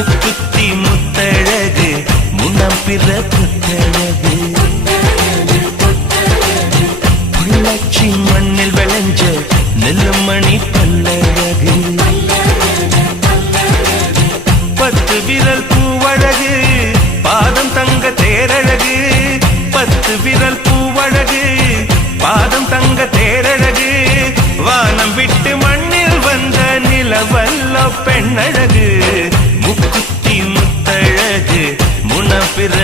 முக்குத்தி முத்தழகு முன்னம் பிற புத்தழகு பொள்ளாச்சி மண்ணில் விளைஞ்ச நெல்லுமணி பல்லழகு 10 விரல் பூவழகு பாதம் தங்க தேரழகு 10 விரல் பூவழகு பாதம் தங்க தேரழகு வானம் விட்டு மண்ணில் வந்த நிலவல்ல பெண்ணழகு முக்குத்தி முத்தழகு முனப்பிற